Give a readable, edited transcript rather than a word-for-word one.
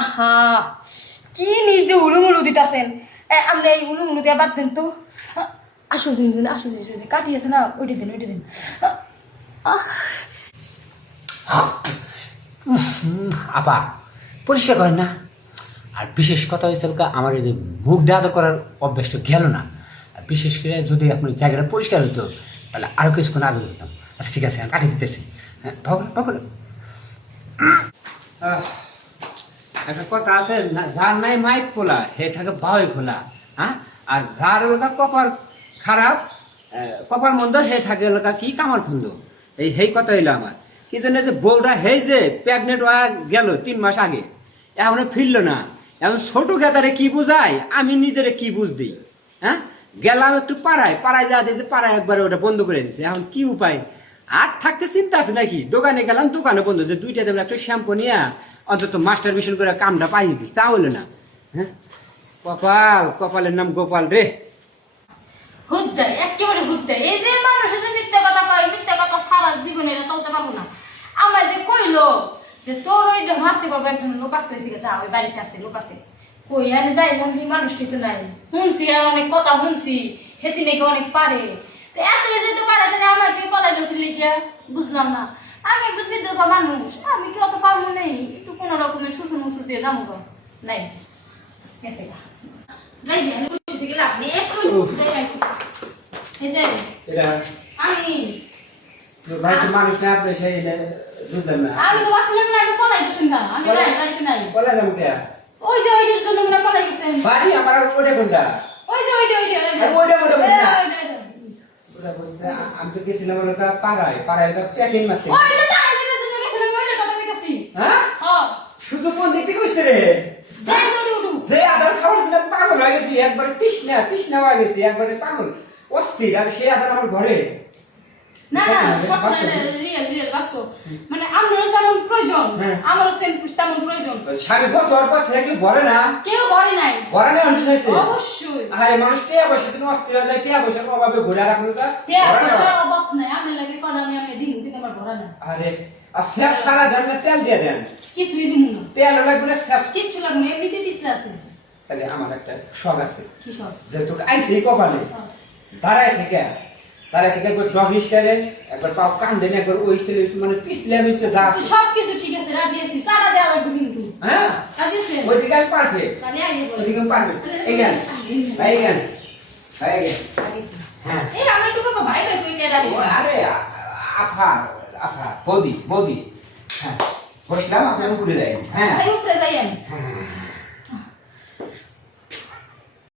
আহা কি নিজে উলুমুলু দিতেছেন। আমরা এই উলুমুলু দিয়ে বাদ দেন তো। আসো জিনিস আসো জিনিস কাটি আছে না, ওইটা দিন ওইটা দিন। আপা পরিষ্কার করেন না। আর বিশেষ কথা হয়েছে আমার এই যে মুখ দিয়ে আদর করার অভ্যাসটা গেল না। আর বিশেষ করে যদি আপনার জায়গাটা পরিষ্কার হইতো তাহলে আরও কিছুক্ষণ আদর করতাম। আচ্ছা ঠিক আছে, আমি কাটিয়ে দিতেছি। হ্যাঁ তখন একটা কথা আছে না, যার নাই মাইক খোলা হে থাকে বাউই খোলা। হ্যাঁ, আর যার এলাকা কপার খারাপ কপার মন্দ হে থাকে এলাকা কি কামার খুন্দ। এই কথা হইলো আমার। কিন্তু যে বউটা হেই যে প্রেগনেন্ট হওয়া গেল 3 মাস আগে, এখনো ফিরলো না। এখন ছোট খেতারে কি বুঝাই, আমি নিজেরে কি বুঝ দিই। হ্যাঁ, গেলাম একটু পাড়ায় যা দিয়েছে, পাড়ায় একবারে ওটা বন্ধ করে দিচ্ছে। এখন কি উপায়, আর থাকতে চিন্তা আছে নাকি? দোকানে গেলাম, দোকানে বন্ধ, যে 2টা দেবে একটা শ্যাম্পু নিয়ে অন্তত মাস্টার মিশন করে কামটা পাই দিই, তা হইলো না। হ্যাঁ, কপালের নাম গোপাল রে। হুদ্দাই একেবারে হুদ্দাই। এই যে মানুষ যে মিথ্যা কথা কয়, মিথ্যা কথা সারা জীবনে চলতে পারবো না। আমার যে কইলো যে তোর ওইটা মারতে পারবো, একজন লোক আছে, যা ওই বাড়িতে আছে লোক আছে, কই আরে যাই মানুষটি তো নাই। শুনছি আর অনেক কথা শুনছি, হেতি নাকি অনেক পারে। এত যেতে পারে তাহলে আমাকে পলাইলো লিখে বুঝলাম না। আমি একজন বিধবা মানুষ, আমি কি অত পারবো নেই? একটু কোন রকমের সুসুর মুসুর দিয়ে যাবো গো নাই গেছে গা। যাই আমি বসে থেকে লাভ নেই, একটু এই যে আমি ভাই তো মানুষ না, আপনি সেই বুঝলেন না। আমি তো বাসলাম না, আমি পলাই গেছেন না, আমি নাই বাড়িতে নাই। বলেন কে? ওই যে ওইটার জন্য মনে পলাই গেছেন। বাড়ি আমার ওটা কোনটা? ওই যে ওইটা আমি তো গেছিলাম পাড়ায় প্যাকিং মারতে। ওই যে টাকা দিতে জন্য গেছিলাম, ওইটার কথা কইতাছি। হ্যাঁ হ্যাঁ, শুধু কোন দিক থেকে কইছে রে? যাই উঠু যে আদার খাওয়ার জন্য পাগল হয়ে গেছি, একবারে তৃষ্ণা হয়ে গেছি, একবারে পাগল অস্থির। আর সেই আদার আমার ঘরে না না সব রিয়েল বাস্তব। মানে আপনার যেমন প্রয়োজন আমারও সেম তেমন প্রয়োজন। স্বামী ঘর তোর পর থেকে ভরে না, কেউ ভরে নাই, ভরে না হইছে অবশ্যই। আরে মানুষ টিয়া বসে তুমি অস্থির হয়ে যায়, টিয়া বসে অভাবে ঘুরে রাখলো তা পয়সার অভাব নাই, আমি লাগে কোন আমি দিন দিন আমার ভরা না। আরে আর স্যাপ সারা দেন না, তেল দিয়ে দেন। কিছুই দিন না, তেল লাগবে না, স্যাপ কিচ্ছু লাগবে না, এমনিতে দিতে আছে। তাহলে আমার একটা শখ আছে, কি সব? যে তোকে আইসি কপালে দাঁড়ায় থেকে একবার ডগ স্টাইলে, একবার পাও কান দেন, একবার ওই স্টাইলে, মানে পিছলে যা সব কিছু ঠিক আছে, রাজি আছি। সারা দেয়া লাগবে কিন্তু। হ্যাঁ রাজি আছেন? ওই দিকে আমি পারফেক্ট, তাহলে আগে বল। ওই দিকে আমি পারফেক্ট। এইখান এইখান হ্যাঁ। এই আমার একটু বাবা ভাই ভাই কই কেডা রে? আরে আফা বৌদি হ্যাঁ, বসলাম আপনার উপরে যাই। হ্যাঁ ভাই উপরে যাইয়েন। হ্যাঁ